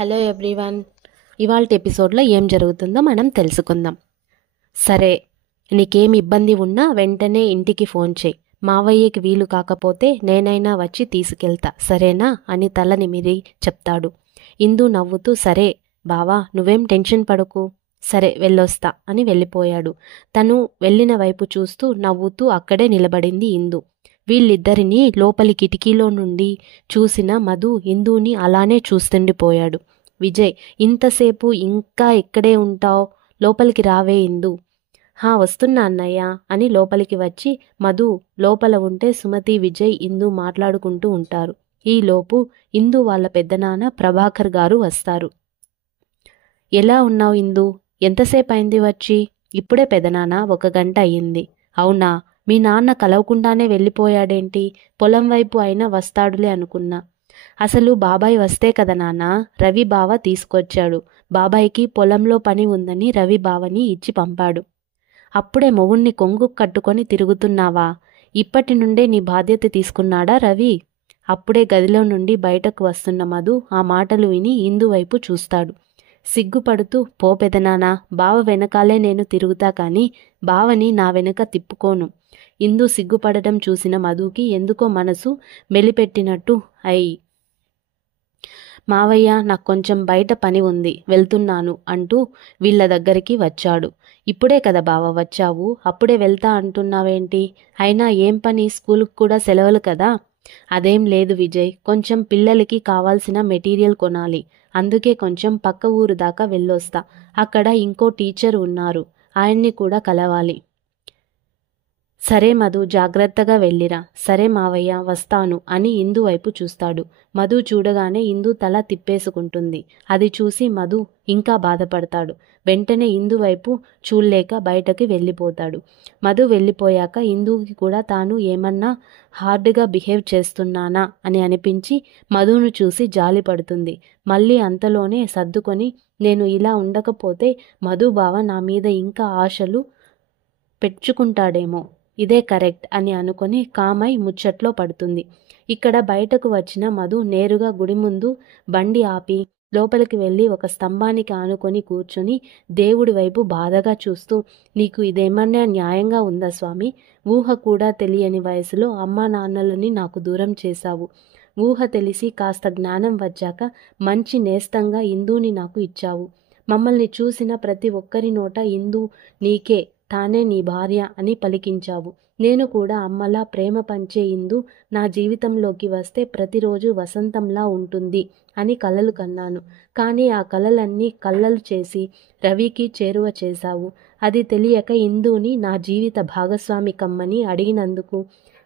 Hello everyone. ఇవాల్టి ఎపిసోడ్లో ఏం జరుగుతుందో మనం తెలుసుకుందాం. సరే, నీకేం ఇబ్బంది ఉన్నా వెంటనే ఇంటికి ఫోన్ చేయి. మావయ్యకి వీలు కాకపోతే నేనైనా వచ్చి తీసుకెళ్తా, సరేనా అని తల నిమిరి చెప్తాడు. ఇందు నవ్వుతూ సరే బావా, నువ్వేం టెన్షన్ పడకు, సరే వెళ్ళొస్తా అని వెళ్ళిపోయాడు. తను వెళ్ళిన వైపు చూస్తూ నవ్వుతూ అక్కడే నిలబడింది ఇందు. వీళ్ళిద్దరినీ లోపలి కిటికీలో నుండి చూసిన మధు ఇందుని అలానే చూస్తుండిపోయాడు. విజయ్, ఇంతసేపు ఇంకా ఇక్కడే ఉంటావు, లోపలికి రావే ఇందు. వస్తున్నా అన్నయ్య అని లోపలికి వచ్చి మధు లోపల ఉంటే సుమతి, విజయ్, ఇందు మాట్లాడుకుంటూ ఉంటారు. ఈలోపు ఇందు వాళ్ళ పెద్దనాన్న ప్రభాకర్ గారు వస్తారు. ఎలా ఉన్నావు ఇందు, ఎంతసేపు అయింది వచ్చి? ఇప్పుడే పెదనాన్న, 1 గంట అయ్యింది. అవునా, మీ నాన్న కలవకుండానే వెళ్ళిపోయాడేంటి? పొలం వైపు అయినా వస్తాడులే అనుకున్నా. అసలు బాబాయ్ వస్తే కదా నాన్న, రవి బావ తీసుకొచ్చాడు. బాబాయ్కి పొలంలో పని ఉందని రవి బావని ఇచ్చి పంపాడు. అప్పుడే మొగుణ్ణి కొంగు కట్టుకొని తిరుగుతున్నావా? ఇప్పటి నుండే నీ బాధ్యత తీసుకున్నాడా రవి? అప్పుడే గదిలో నుండి బయటకు వస్తున్న మధు ఆ మాటలు విని ఇందు వైపు చూస్తాడు. సిగ్గుపడుతూ, పో పెదనానా, బావ వెనకాలే నేను తిరుగుతా కానీ బావని నా వెనుక తిప్పుకోను. ఇందు సిగ్గుపడటం చూసిన మధుకి ఎందుకో మనసు మెలిపెట్టినట్టు అయి, మావయ్య నాకు కొంచెం బయట పని ఉంది, వెళ్తున్నాను అంటూ వీళ్ళ దగ్గరికి వచ్చాడు. ఇప్పుడే కదా బావ వచ్చావు, అప్పుడే వెళ్తా అంటున్నావేంటి? అయినా ఏం పని, స్కూల్కి కూడా సెలవులు కదా? అదేం లేదు విజయ్, కొంచెం పిల్లలకి కావాల్సిన మెటీరియల్ కొనాలి, అందుకే కొంచెం పక్క ఊరు దాకా వెళ్ళొస్తా. అక్కడ ఇంకో టీచర్ ఉన్నారు, ఆయన్ని కూడా కలవాలి. సరే మధు, జాగ్రత్తగా వెళ్ళిరా. సరే మావయ్య, వస్తాను అని ఇందు వైపు చూస్తాడు. మధు చూడగానే ఇందు తల తిప్పేసుకుంటుంది. అది చూసి మధు ఇంకా బాధపడతాడు. వెంటనే ఇందు వైపు చూడలేక బయటకి వెళ్ళిపోతాడు. మధు వెళ్ళిపోయాక ఇందుకి కూడా తాను ఏమన్నా హార్డ్గా బిహేవ్ చేస్తున్నానా అని అనిపించి మధును చూసి జాలి పడుతుంది. మళ్ళీ అంతలోనే సర్దుకొని, నేను ఇలా ఉండకపోతే మధు బావ నా మీద ఇంకా ఆశలు పెంచుకుంటాడేమో, ఇదే కరెక్ట్ అని అనుకొని కామై ముచ్చట్లో పడుతుంది. ఇక్కడ బయటకు వచ్చిన మధు నేరుగా గుడి ముందు బండి ఆపి లోపలికి వెళ్ళి ఒక స్తంభానికి ఆనుకొని కూర్చొని దేవుడి వైపు బాధగా చూస్తూ, నీకు ఇదేమన్నా న్యాయంగా ఉందా స్వామి? ఊహ కూడా తెలియని వయసులో అమ్మా నాన్నలని నాకు దూరం చేశావు. ఊహ తెలిసి కాస్త జ్ఞానం వచ్చాక మంచి నేస్తంగా ఇందుని నాకు ఇచ్చావు. మమ్మల్ని చూసిన ప్రతి ఒక్కరి నోట ఇందు నీకే, తానే నీ భార్య అని పలికించావు. నేను కూడా అమ్మలా ప్రేమ పంచే ఇందు నా జీవితంలోకి వస్తే ప్రతిరోజు వసంతంలా ఉంటుంది అని కలలు కన్నాను. కానీ ఆ కలలన్నీ కల్లలు చేసి రవికి చేరువ చేశావు. అది తెలియక ఇందుని నా జీవిత భాగస్వామి కమ్మని అడిగినందుకు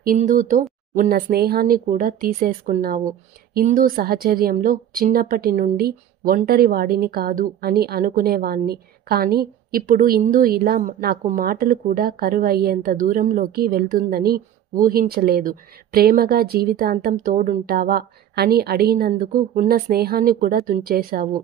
ఇందుతో ఉన్న స్నేహాన్ని కూడా తీసేసుకున్నావు. ఇందు సహచర్యంలో చిన్నప్పటి నుండి ఒంటరి వాడిని కాదు అని అనుకునేవాణ్ణి. కానీ ఇప్పుడు ఇందు ఇలా నాకు మాటలు కూడా కరువయ్యేంత దూరంలోకి వెళ్తుందని ఊహించలేదు. ప్రేమగా జీవితాంతం తోడుంటావా అని అడిగినందుకు ఉన్న స్నేహాన్ని కూడా తుంచేశావు.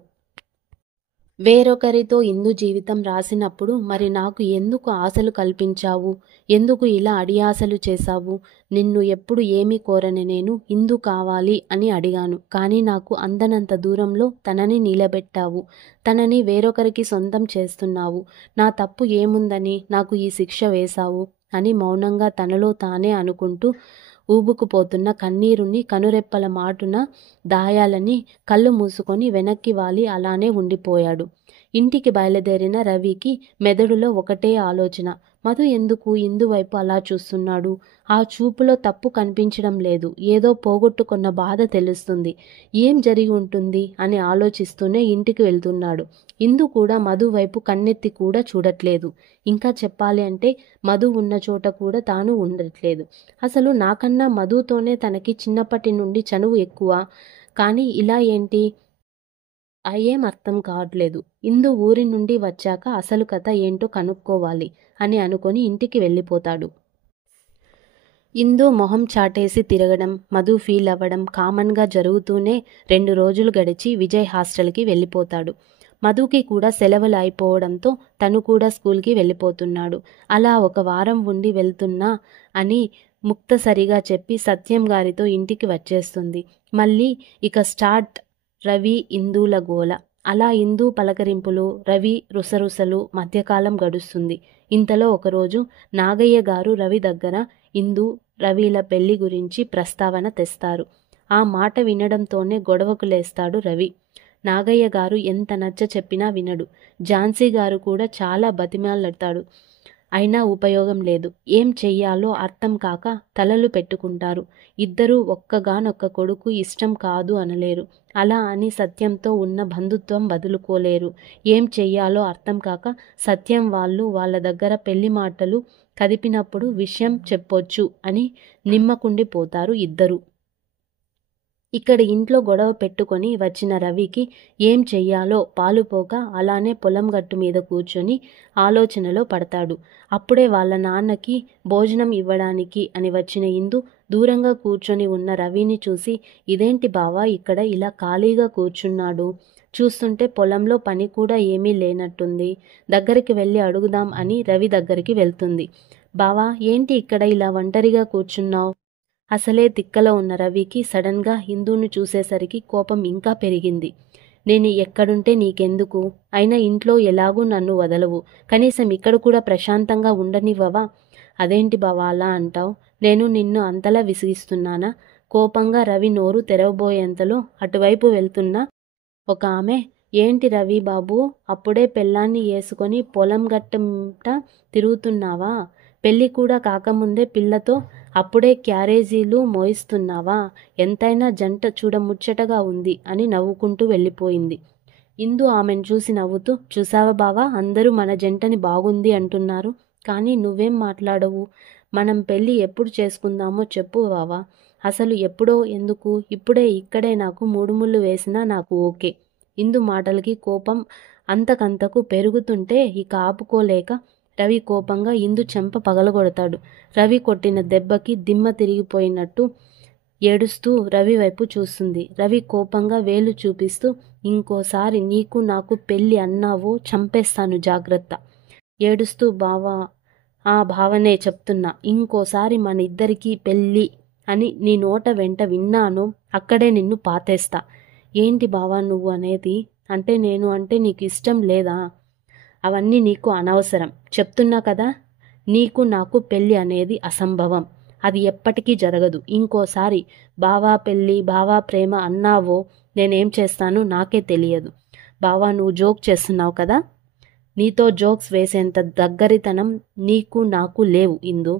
వేరొకరితో ఇందు జీవితం రాసినప్పుడు మరి నాకు ఎందుకు ఆశలు కల్పించావు? ఎందుకు ఇలా అడియాసలు చేశావు? నిన్ను ఎప్పుడు ఏమీ కోరని నేను ఇందు కావాలి అని అడిగాను. కానీ నాకు అందనంత దూరంలో తనని నిలబెట్టావు. తనని వేరొకరికి సొంతం చేస్తున్నావు. నా తప్పు ఏముందని నాకు ఈ శిక్ష వేశావు అని మౌనంగా తనలో తానే అనుకుంటూ ఊబుకుపోతున్న కన్నీరుని కనురెప్పల మాటున దాయాలని కళ్ళు మూసుకొని వెనక్కి వాలి అలానే ఉండిపోయాడు. ఇంటికి బయలుదేరిన రవికి మెదడులో ఒకటే ఆలోచన, మధు ఎందుకు ఇందు వైపు అలా చూస్తున్నాడు? ఆ చూపులో తప్పు కనిపించడం లేదు, ఏదో పోగొట్టుకున్న బాధ తెలుస్తుంది. ఏం జరిగి ఉంటుంది అని ఆలోచిస్తూనే ఇంటికి వెళ్తున్నాడు. ఇందు కూడా మధు వైపు కన్నెత్తి కూడా చూడట్లేదు. ఇంకా చెప్పాలి అంటే మధు ఉన్న చోట కూడా తాను ఉండట్లేదు. అసలు నాకన్నా మధుతోనే తనకి చిన్నప్పటి నుండి చనువు ఎక్కువ. కానీ ఇలా ఏంటి? ఏం అర్థం కావట్లేదు. ఇందు ఊరి నుండి వచ్చాక అసలు కథ ఏంటో కనుక్కోవాలి అని అనుకొని ఇంటికి వెళ్ళిపోతాడు. ఇందు మొహం చాటేసి తిరగడం, మధు ఫీల్ అవ్వడం కామన్గా జరుగుతూనే 2 రోజులు గడిచి విజయ్ హాస్టల్కి వెళ్ళిపోతాడు. మధుకి కూడా సెలవులు అయిపోవడంతో తను కూడా స్కూల్కి వెళ్ళిపోతున్నాడు. అలా 1 వారం ఉండి వెళ్తున్నా అని ముక్తసరిగా చెప్పి సత్యం గారితో ఇంటికి వచ్చేస్తుంది. మళ్ళీ ఇక స్టార్ట్ రవి ఇందూల గోల. అలా ఇందూ పలకరింపులు, రవి రుసరుసలు మధ్యకాలం గడుస్తుంది. ఇంతలో ఒకరోజు నాగయ్య గారు రవి దగ్గర ఇందూ రవిల పెళ్లి గురించి ప్రస్తావన తెస్తారు. ఆ మాట వినడంతోనే గొడవకు లేస్తాడు రవి. నాగయ్య గారు ఎంత నచ్చ చెప్పినా వినడు. ఝాన్సీ గారు కూడా చాలా బతిమాలతాడు. అయినా ఉపయోగం లేదు. ఏం చెయ్యాలో అర్థం కాక తలలు పెట్టుకుంటారు. ఇద్దరూ ఒక్కగానొక్క కొడుకు ఇష్టం కాదు అనలేరు. అలా అని సత్యంతో ఉన్న బంధుత్వం వదులుకోలేరు. ఏం చెయ్యాలో అర్థం కాక సత్యం వాళ్ళ దగ్గర పెళ్లి మాటలు కదిపినప్పుడు విషయం చెప్పొచ్చు అని నిమ్మకుండిపోతారు ఇద్దరు. ఇక్కడ ఇంట్లో గొడవ పెట్టుకొని వచ్చిన రవికి ఏం చెయ్యాలో పాలుపోక అలానే పొలం గట్టు మీద కూర్చొని ఆలోచనలో పడతాడు. అప్పుడే వాళ్ళ నాన్నకి భోజనం ఇవ్వడానికి అని వచ్చిన ఇందు దూరంగా కూర్చొని ఉన్న రవిని చూసి, ఇదేంటి బావా ఇక్కడ ఇలా ఖాళీగా కూర్చున్నాడు? చూస్తుంటే పొలంలో పని కూడా ఏమీ లేనట్టుంది. దగ్గరికి వెళ్ళి అడుగుదాం అని రవి దగ్గరికి వెళ్తుంది. బావా ఏంటి ఇక్కడ ఇలా ఒంటరిగా కూర్చున్నావు? అసలే తిక్కలో ఉన్న రవికి సడన్గా హిందూను చూసేసరికి కోపం ఇంకా పెరిగింది. నేను ఎక్కడుంటే నీకెందుకు? అయినా ఇంట్లో ఎలాగూ నన్ను వదలవు. కనీసం ఇక్కడ కూడా ప్రశాంతంగా ఉండనివ్వవా? అదేంటి బావా అలా అంటావు? నేను నిన్ను అంతలా విసిగిస్తున్నానా? కోపంగా రవి నోరు తెరవబోయేంతలో అటువైపు వెళ్తున్న ఒక ఆమె, ఏంటి రవి బాబు అప్పుడే పెళ్ళాన్ని వేసుకొని పొలం గట్టంట తిరుగుతున్నావా? పెళ్ళి కూడా కాకముందే పిల్లతో అప్పుడే క్యారేజీలు మోయిస్తున్నావా? ఎంతైనా జంట చూడముచ్చటగా ఉంది అని నవ్వుకుంటూ వెళ్ళిపోయింది. ఇందు ఆమెను చూసి నవ్వుతూ, చూసావా బావా, అందరూ మన జంటని బాగుంది అంటున్నారు. కానీ నువ్వేం మాట్లాడవు? మనం పెళ్ళి ఎప్పుడు చేసుకుందామో చెప్పు బావా. అసలు ఎప్పుడో ఎందుకు? ఇప్పుడే ఇక్కడే నాకు మూడుముళ్ళు వేసినా నాకు ఓకే. ఇందు మాటలకి కోపం అంతకంతకు పెరుగుతుంటే ఇక ఆపుకోలేక రవి కోపంగా ఇందు చెంప పగలగొడతాడు. రవి కొట్టిన దెబ్బకి దిమ్మ తిరిగిపోయినట్టు ఏడుస్తూ రవి వైపు చూస్తుంది. రవి కోపంగా వేలు చూపిస్తూ, ఇంకోసారి నీకు నాకు పెళ్ళి అన్నావో చంపేస్తాను జాగ్రత్త. ఏడుస్తూ, బావా ఆ భావనే చెప్తున్నా. ఇంకోసారి మన ఇద్దరికీ పెళ్ళి అని నీ నోట వెంట విన్నాను అక్కడే నిన్ను పాతేస్తా. ఏంటి బావా నువ్వు అనేది? అంటే నేను అంటే నీకు ఇష్టం లేదా? అవన్నీ నీకు అనవసరం. చెప్తున్నా కదా, నీకు నాకు పెళ్ళి అనేది అసంభవం. అది ఎప్పటికీ జరగదు. ఇంకోసారి బావా పెళ్ళి, బావా ప్రేమ అన్నావో నేనేం చేస్తానో నాకే తెలియదు. బావా నువ్వు జోక్ చేస్తున్నావు కదా? నీతో జోక్స్ వేసేంత దగ్గరితనం నీకు నాకు లేవు ఇందు.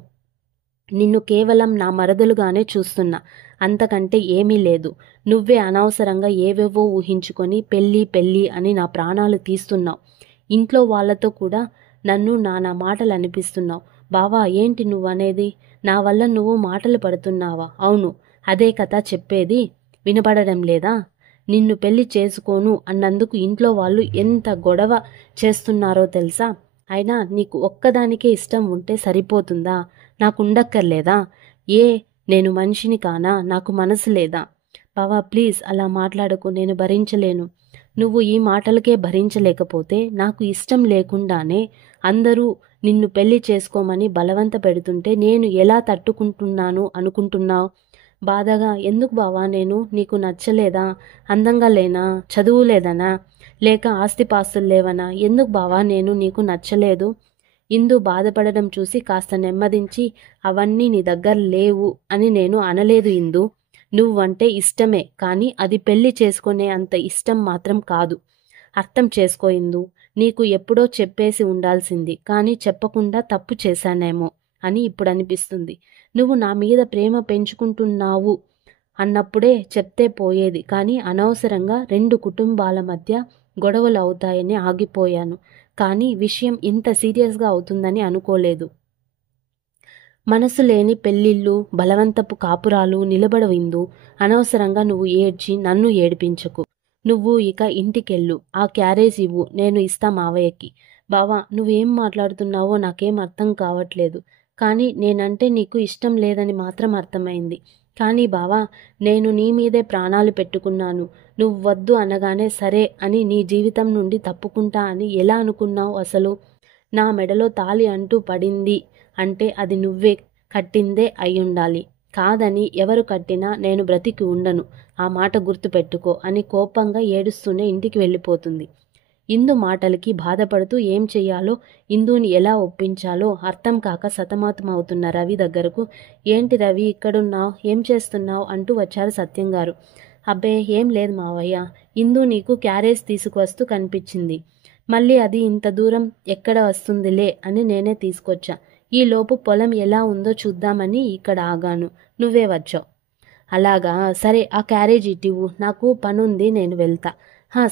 నిన్ను కేవలం నా మరదలుగానే చూస్తున్నా, అంతకంటే ఏమీ లేదు. నువ్వే అనవసరంగా ఏవేవో ఊహించుకొని పెళ్ళి పెళ్ళి అని నా ప్రాణాలు తీస్తున్నావు. ఇంట్లో వాళ్ళతో కూడా నన్ను నానా మాటలు అనిపిస్తున్నావు. బావా ఏంటి నువ్వనేది? నా వల్ల నువ్వు మాటలు పడుతున్నావా? అవును, అదే కథ చెప్పేది. వినపడడం లేదా? నిన్ను పెళ్లి చేసుకోను అన్నందుకు ఇంట్లో వాళ్ళు ఎంత గొడవ చేస్తున్నారో తెలుసా? అయినా నీకు ఒక్కదానికే ఇష్టం ఉంటే సరిపోతుందా? నాకు ఉండక్కర్లేదా? ఏ నేను మనిషిని కానా? నాకు మనసు లేదా? బావా ప్లీజ్ అలా మాట్లాడకు, నేను భరించలేను. నువ్వు ఈ మాటలకే భరించలేకపోతే నాకు ఇష్టం లేకుండానే అందరూ నిన్ను పెళ్లి చేసుకోమని బలవంత పెడుతుంటే నేను ఎలా తట్టుకుంటున్నాను అనుకుంటున్నావు? బాధగా. ఎందుకు బావా? నేను నీకు నచ్చలేదా? అందంగా లేనా? చదువు లేదనా? లేక ఆస్తిపాస్తులు లేవనా? ఎందుకు బావా నేను నీకు నచ్చలేదు? ఇందు బాధపడడం చూసి కాస్త నెమ్మదించి, అవన్నీ నీ దగ్గర లేవు అని నేను అనలేదు ఇందు. నువ్వంటే ఇష్టమే, కానీ అది పెళ్లి చేసుకునే అంత ఇష్టం మాత్రం కాదు. అర్థం చేసుకో ఇందు. నీకు ఎప్పుడో చెప్పేసి ఉండాల్సింది, కానీ చెప్పకుండా తప్పు చేశానేమో అని ఇప్పుడు అనిపిస్తుంది. నువ్వు నా మీద ప్రేమ పెంచుకుంటున్నావు అన్నప్పుడే చెప్తే పోయేది, కానీ అనవసరంగా రెండు కుటుంబాల మధ్య గొడవలు అవుతాయని ఆగిపోయాను. కానీ విషయం ఇంత సీరియస్గా అవుతుందని అనుకోలేదు. మనసు లేని పెళ్ళిళ్ళు, బలవంతపు కాపురాలు నిలబడవిందు. అనవసరంగా నువ్వు ఏడ్చి నన్ను ఏడిపించకు. నువ్వు ఇక ఇంటికెళ్ళు. ఆ క్యారేజ్ ఇవ్వు, నేను ఇస్తా మావయ్యకి. బావా నువ్వేం మాట్లాడుతున్నావో నాకేం అర్థం కావట్లేదు. కానీ నేనంటే నీకు ఇష్టం లేదని మాత్రం అర్థమైంది. కానీ బావా నేను నీ మీదే ప్రాణాలు పెట్టుకున్నాను. నువ్వు వద్దు అనగానే సరే అని నీ జీవితం నుండి తప్పుకుంటా అని ఎలా అనుకున్నావు అసలు? నా మెడలో తాళి అంటూ పడింది అంటే అది నువ్వే కట్టిందే అయ్యుండాలి. కాదని ఎవరు కట్టినా నేను బ్రతికి ఉండను. ఆ మాట గుర్తుపెట్టుకో అని కోపంగా ఏడుస్తూనే ఇంటికి వెళ్ళిపోతుంది. ఇందు మాటలకి బాధపడుతూ ఏం చెయ్యాలో, ఇందుని ఎలా ఒప్పించాలో అర్థం కాక సతమతమవుతున్న రవి దగ్గరకు, ఏంటి రవి ఇక్కడున్నావు, ఏం చేస్తున్నావు అంటూ వచ్చారు సత్యం గారు. అబ్బే ఏం లేదు మావయ్య, ఇందు నీకు క్యారేజ్ తీసుకువస్తూ కనిపించింది. మళ్ళీ అది ఇంత దూరం ఎక్కడ వస్తుందిలే అని నేనే తీసుకొచ్చా. ఈలోపు పొలం ఎలా ఉందో చూద్దామని ఇక్కడ ఆగాను, నువ్వే వచ్చావు. అలాగా, సరే ఆ క్యారేజ్ ఇటివు, నాకు పనుంది, నేను వెళ్తా.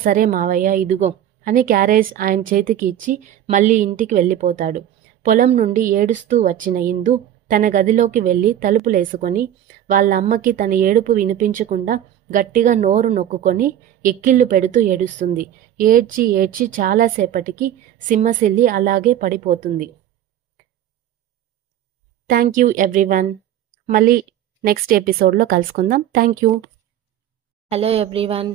సరే మావయ్య, ఇదిగో అని క్యారేజ్ ఆయన చేతికి ఇచ్చి మళ్ళీ ఇంటికి వెళ్ళిపోతాడు. పొలం నుండి ఏడుస్తూ వచ్చిన ఇందు తన గదిలోకి వెళ్ళి తలుపులేసుకొని వాళ్ళ అమ్మకి తన ఏడుపు వినిపించకుండా గట్టిగా నోరు నొక్కుకొని ఎక్కిళ్ళు పెడుతూ ఏడుస్తుంది. ఏడ్చి ఏడ్చి చాలాసేపటికి సింహసిల్లి అలాగే పడిపోతుంది. Thank you everyone. మళ్ళీ నెక్స్ట్ ఎపిసోడ్లో కలుసుకుందాం. Thank you. Hello everyone.